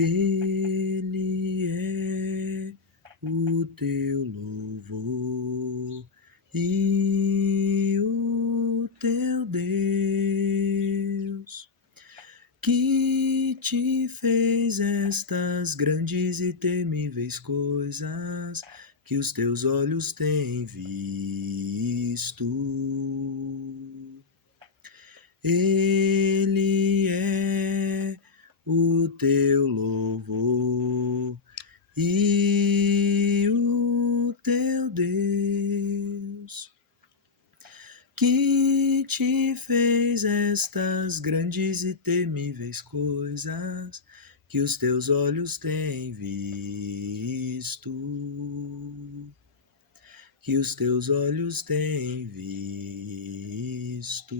Ele é o teu louvor e o teu Deus, que te fez estas grandes e temíveis coisas que os teus olhos têm visto. Ele é o teu louvor e o teu Deus, que te fez estas grandes e temíveis coisas que os teus olhos têm visto, que os teus olhos têm visto.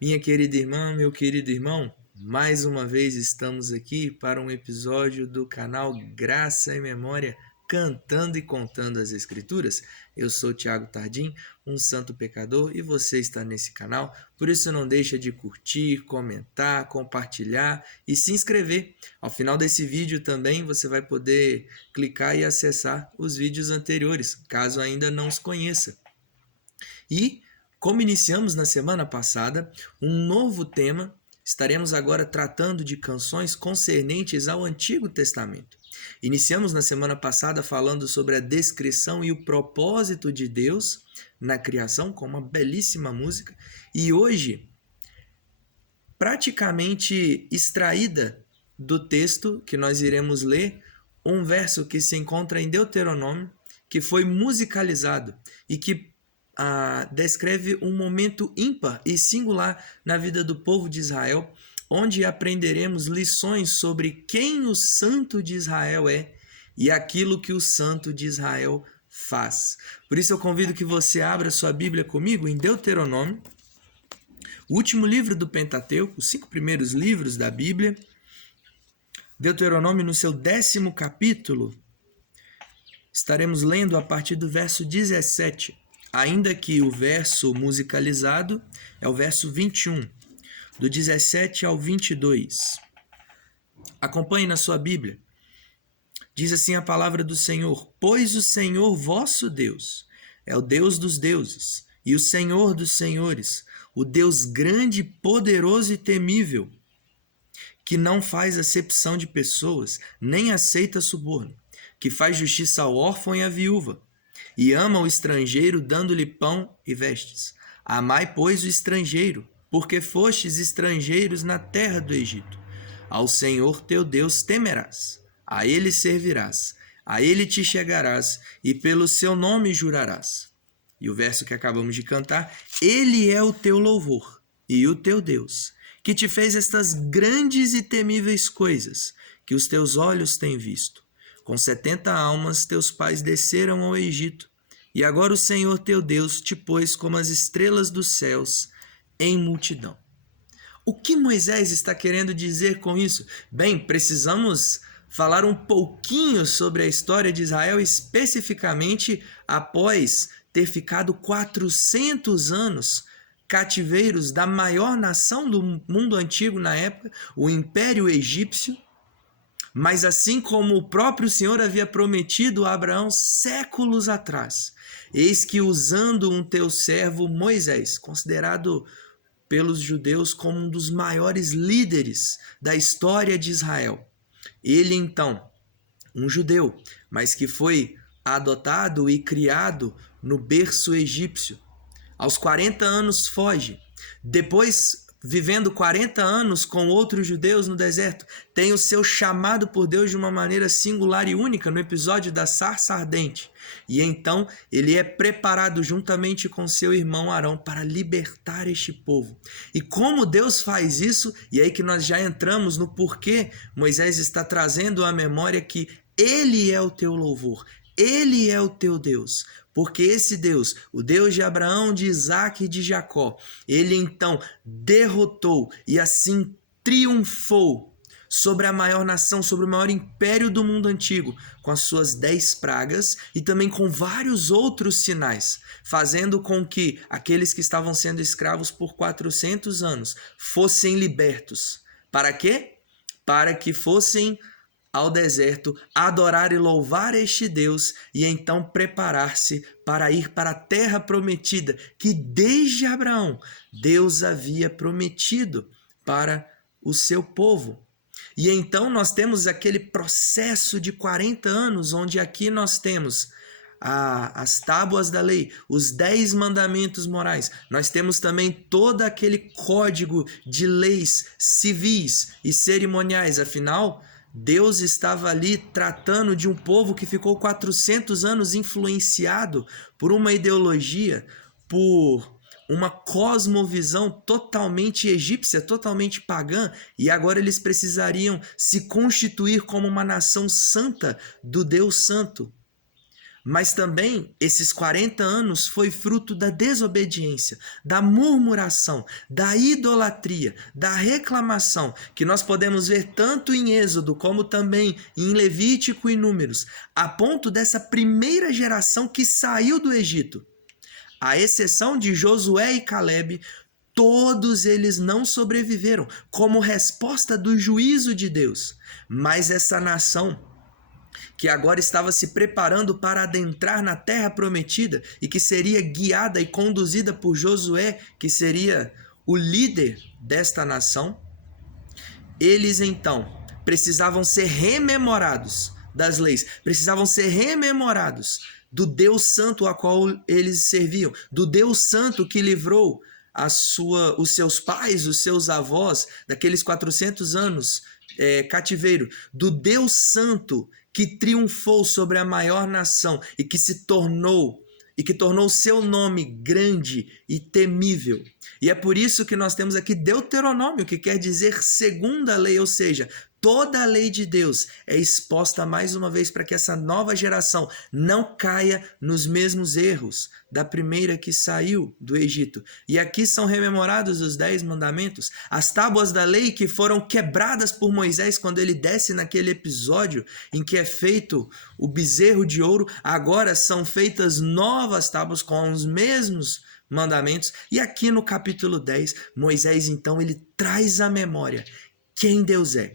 Minha querida irmã, meu querido irmão, mais uma vez estamos aqui para um episódio do canal Graça e Memória, cantando e contando as Escrituras. Eu sou Tiago Tardim, um santo pecador, e você está nesse canal, por isso não deixa de curtir, comentar, compartilhar e se inscrever. Ao final desse vídeo também você vai poder clicar e acessar os vídeos anteriores, caso ainda não os conheça. E, como iniciamos na semana passada, um novo tema, estaremos agora tratando de canções concernentes ao Antigo Testamento. Iniciamos na semana passada falando sobre a descrição e o propósito de Deus na criação, com uma belíssima música, e hoje, praticamente extraída do texto que nós iremos ler, um verso que se encontra em Deuteronômio, que foi musicalizado e que descreve um momento ímpar e singular na vida do povo de Israel, onde aprenderemos lições sobre quem o Santo de Israel é e aquilo que o Santo de Israel faz. Por isso eu convido que você abra sua Bíblia comigo em Deuteronômio, o último livro do Pentateuco, os 5 primeiros livros da Bíblia. Deuteronômio, no seu 10º capítulo, estaremos lendo a partir do verso 17. Ainda que o verso musicalizado é o verso 21, do 17 ao 22. Acompanhe na sua Bíblia. Diz assim a palavra do Senhor: Pois o Senhor vosso Deus é o Deus dos deuses e o Senhor dos senhores, o Deus grande, poderoso e temível, que não faz acepção de pessoas, nem aceita suborno, que faz justiça ao órfão e à viúva, e ama o estrangeiro, dando-lhe pão e vestes. Amai, pois, o estrangeiro, porque fostes estrangeiros na terra do Egito. Ao Senhor teu Deus temerás, a ele servirás, a ele te chegarás, e pelo seu nome jurarás. E o verso que acabamos de cantar: Ele é o teu louvor e o teu Deus, que te fez estas grandes e temíveis coisas que os teus olhos têm visto. Com 70 almas teus pais desceram ao Egito, e agora o Senhor teu Deus te pôs como as estrelas dos céus em multidão. O que Moisés está querendo dizer com isso? Bem, precisamos falar um pouquinho sobre a história de Israel, especificamente após ter ficado 400 anos cativeiros da maior nação do mundo antigo na época, o Império Egípcio. Mas assim como o próprio Senhor havia prometido a Abraão séculos atrás, eis que usando um teu servo Moisés, considerado pelos judeus como um dos maiores líderes da história de Israel, ele então, um judeu, mas que foi adotado e criado no berço egípcio, aos 40 anos foge, depois vivendo 40 anos com outros judeus no deserto, tem o seu chamado por Deus de uma maneira singular e única no episódio da sarça ardente. E então ele é preparado juntamente com seu irmão Arão para libertar este povo. E como Deus faz isso, e aí que nós já entramos no porquê Moisés está trazendo à memória que ele é o teu louvor, ele é o teu Deus. Porque esse Deus, o Deus de Abraão, de Isaac e de Jacó, ele então derrotou e assim triunfou sobre a maior nação, sobre o maior império do mundo antigo, com as suas 10 pragas e também com vários outros sinais, fazendo com que aqueles que estavam sendo escravos por 400 anos fossem libertos. Para quê? para que fossem ao deserto adorar e louvar este Deus e então preparar-se para ir para a terra prometida que desde Abraão Deus havia prometido para o seu povo. E então nós temos aquele processo de 40 anos, onde aqui nós temos as tábuas da lei, os 10 mandamentos morais. Nós temos também todo aquele código de leis civis e cerimoniais. Afinal, Deus estava ali tratando de um povo que ficou 400 anos influenciado por uma ideologia, por uma cosmovisão totalmente egípcia, totalmente pagã, e agora eles precisariam se constituir como uma nação santa do Deus Santo. Mas também esses 40 anos foi fruto da desobediência, da murmuração, da idolatria, da reclamação, que nós podemos ver tanto em Êxodo como também em Levítico e Números, a ponto dessa primeira geração que saiu do Egito. À exceção de Josué e Calebe, todos eles não sobreviveram como resposta do juízo de Deus. Mas essa nação, que agora estava se preparando para adentrar na terra prometida e que seria guiada e conduzida por Josué, que seria o líder desta nação, eles então precisavam ser rememorados das leis, precisavam ser rememorados do Deus Santo a qual eles serviam, do Deus Santo que livrou os seus pais, os seus avós, daqueles 400 anos cativeiro, do Deus Santo que triunfou sobre a maior nação e que tornou seu nome grande e temível. E é por isso que nós temos aqui Deuteronômio, que quer dizer segunda lei, ou seja, toda a lei de Deus é exposta mais uma vez para que essa nova geração não caia nos mesmos erros da primeira que saiu do Egito. E aqui são rememorados os 10 mandamentos, as tábuas da lei que foram quebradas por Moisés quando ele desce naquele episódio em que é feito o bezerro de ouro. Agora são feitas novas tábuas com os mesmos mandamentos. E aqui no capítulo 10, Moisés então ele traz à memória quem Deus é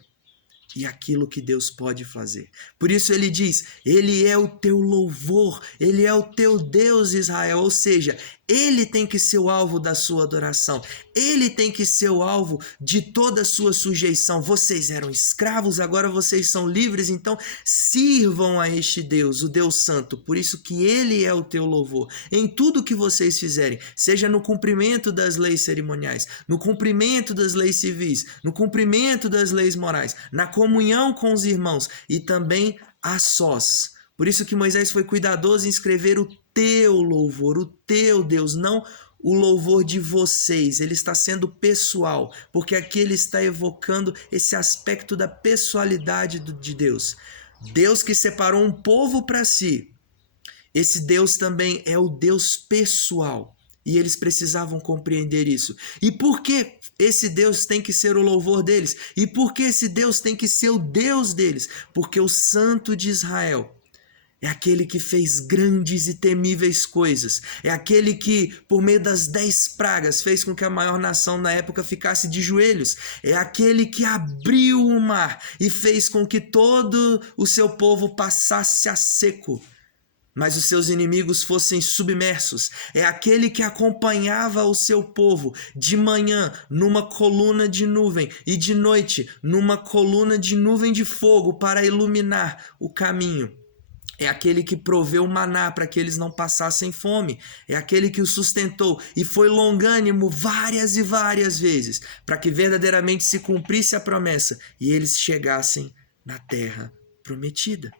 e aquilo que Deus pode fazer. Por isso ele diz, ele é o teu louvor, ele é o teu Deus, Israel, ou seja, ele tem que ser o alvo da sua adoração, ele tem que ser o alvo de toda a sua sujeição. Vocês eram escravos, agora vocês são livres, então sirvam a este Deus, o Deus Santo, por isso que ele é o teu louvor. Em tudo que vocês fizerem, seja no cumprimento das leis cerimoniais, no cumprimento das leis civis, no cumprimento das leis morais, na comunhão com os irmãos e também a sós. Por isso que Moisés foi cuidadoso em escrever o teu louvor, o teu Deus, não o louvor de vocês. Ele está sendo pessoal, porque aqui ele está evocando esse aspecto da pessoalidade de Deus. Deus que separou um povo para si. Esse Deus também é o Deus pessoal. E eles precisavam compreender isso. E por que esse Deus tem que ser o louvor deles? E por que esse Deus tem que ser o Deus deles? Porque o Santo de Israel é aquele que fez grandes e temíveis coisas. É aquele que, por meio das 10 pragas, fez com que a maior nação na época ficasse de joelhos. É aquele que abriu o mar e fez com que todo o seu povo passasse a seco, mas os seus inimigos fossem submersos. É aquele que acompanhava o seu povo de manhã numa coluna de nuvem e de noite numa coluna de nuvem de fogo para iluminar o caminho. É aquele que proveu maná para que eles não passassem fome. É aquele que os sustentou e foi longânimo várias e várias vezes para que verdadeiramente se cumprisse a promessa e eles chegassem na terra prometida.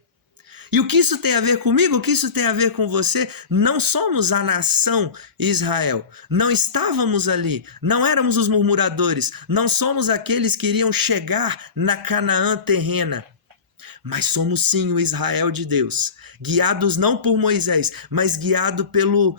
E o que isso tem a ver comigo? O que isso tem a ver com você? Não somos a nação Israel. Não estávamos ali. Não éramos os murmuradores. Não somos aqueles que iriam chegar na Canaã terrena. Mas somos sim o Israel de Deus. Guiados não por Moisés, mas guiado pelo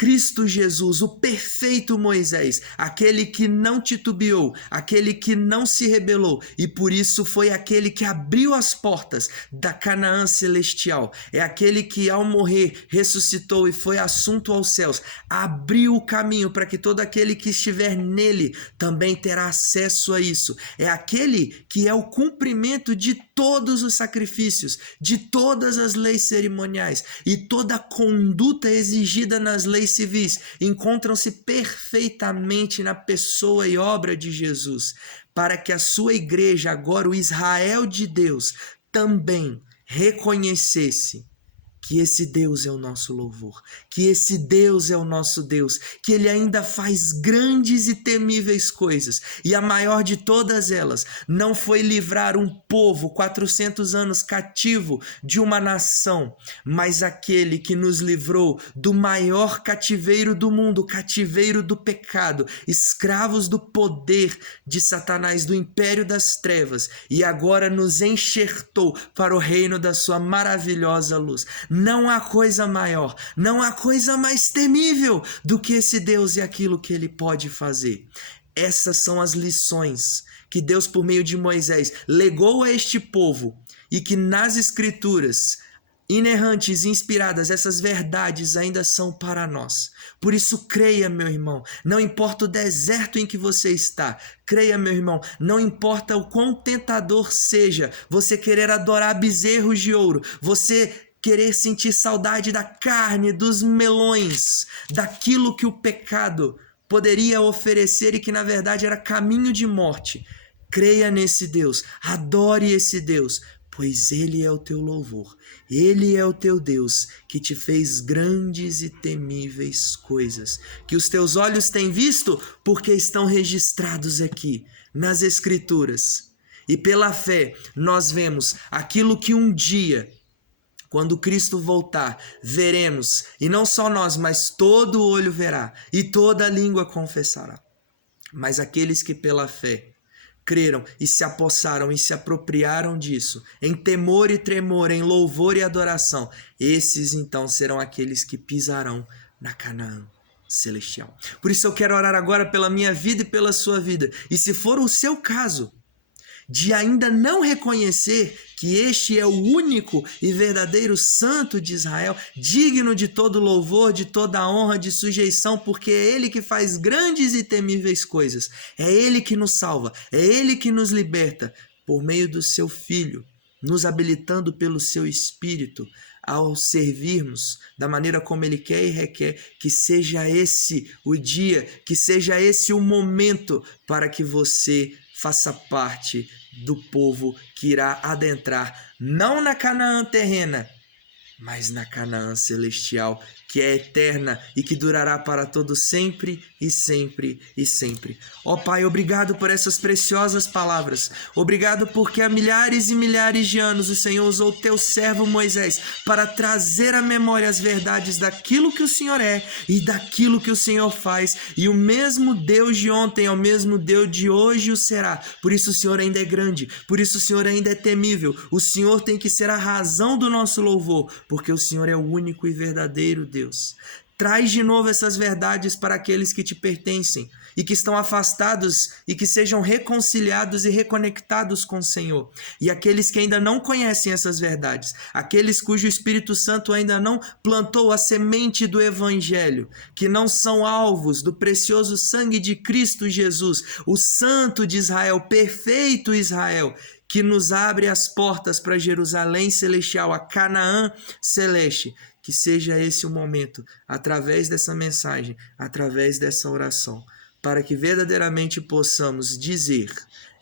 Cristo Jesus, o perfeito Moisés, aquele que não titubeou, aquele que não se rebelou, e por isso foi aquele que abriu as portas da Canaã celestial. É aquele que ao morrer ressuscitou e foi assunto aos céus, abriu o caminho para que todo aquele que estiver nele também terá acesso a isso. É aquele que é o cumprimento de todos os sacrifícios, de todas as leis cerimoniais, e toda a conduta exigida nas leis civis encontram-se perfeitamente na pessoa e obra de Jesus, para que a sua igreja, agora o Israel de Deus, também reconhecesse que esse Deus é o nosso louvor, que esse Deus é o nosso Deus, que Ele ainda faz grandes e temíveis coisas. E a maior de todas elas não foi livrar um povo 400 anos cativo de uma nação, mas aquele que nos livrou do maior cativeiro do mundo, o cativeiro do pecado, escravos do poder de Satanás, do império das trevas, e agora nos enxertou para o reino da sua maravilhosa luz. Não há coisa maior, não há coisa mais temível do que esse Deus e aquilo que Ele pode fazer. Essas são as lições que Deus, por meio de Moisés, legou a este povo, e que nas Escrituras inerrantes e inspiradas, essas verdades ainda são para nós. Por isso, creia, meu irmão, não importa o deserto em que você está, creia, meu irmão, não importa o quão tentador seja você querer adorar bezerros de ouro, você querer sentir saudade da carne, dos melões, daquilo que o pecado poderia oferecer e que na verdade era caminho de morte. Creia nesse Deus, adore esse Deus, pois Ele é o teu louvor, Ele é o teu Deus que te fez grandes e temíveis coisas, que os teus olhos têm visto porque estão registrados aqui nas Escrituras. E pela fé nós vemos aquilo que um dia, quando Cristo voltar, veremos, e não só nós, mas todo olho verá, e toda língua confessará. Mas aqueles que pela fé creram e se apossaram e se apropriaram disso, em temor e tremor, em louvor e adoração, esses então serão aqueles que pisarão na Canaã celestial. Por isso eu quero orar agora pela minha vida e pela sua vida. E se for o seu caso, de ainda não reconhecer que este é o único e verdadeiro Santo de Israel, digno de todo louvor, de toda honra, de sujeição, porque é Ele que faz grandes e temíveis coisas, é Ele que nos salva, é Ele que nos liberta, por meio do seu Filho, nos habilitando pelo seu Espírito, ao servirmos da maneira como Ele quer e requer, que seja esse o dia, que seja esse o momento para que você faça parte do povo que irá adentrar, não na Canaã terrena, mas na Canaã celestial, que é eterna e que durará para todo sempre e sempre e sempre. Ó Pai, obrigado por essas preciosas palavras. Obrigado porque há milhares e milhares de anos o Senhor usou teu servo Moisés para trazer à memória as verdades daquilo que o Senhor é e daquilo que o Senhor faz. E o mesmo Deus de ontem é o mesmo Deus de hoje o será. Por isso o Senhor ainda é grande, por isso o Senhor ainda é temível. O Senhor tem que ser a razão do nosso louvor, porque o Senhor é o único e verdadeiro Deus. Traz de novo essas verdades para aqueles que te pertencem e que estão afastados, e que sejam reconciliados e reconectados com o Senhor. E aqueles que ainda não conhecem essas verdades, aqueles cujo Espírito Santo ainda não plantou a semente do Evangelho, que não são alvos do precioso sangue de Cristo Jesus, o Santo de Israel, perfeito Israel, que nos abre as portas para Jerusalém celestial, a Canaã celeste. Que seja esse o momento, através dessa mensagem, através dessa oração, para que verdadeiramente possamos dizer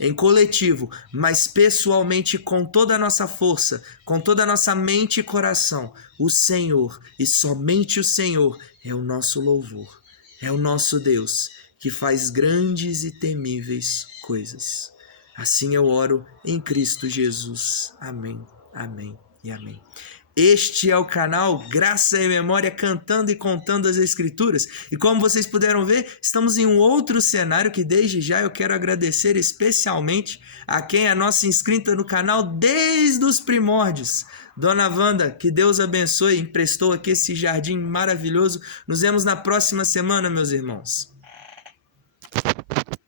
em coletivo, mas pessoalmente com toda a nossa força, com toda a nossa mente e coração, o Senhor, e somente o Senhor, é o nosso louvor, é o nosso Deus, que faz grandes e temíveis coisas. Assim eu oro em Cristo Jesus. Amém, amém e amém. Este é o canal Graça e Memória, cantando e contando as Escrituras. E como vocês puderam ver, estamos em um outro cenário que desde já eu quero agradecer especialmente a quem é nossa inscrita no canal desde os primórdios. Dona Wanda, que Deus abençoe, emprestou aqui esse jardim maravilhoso. Nos vemos na próxima semana, meus irmãos.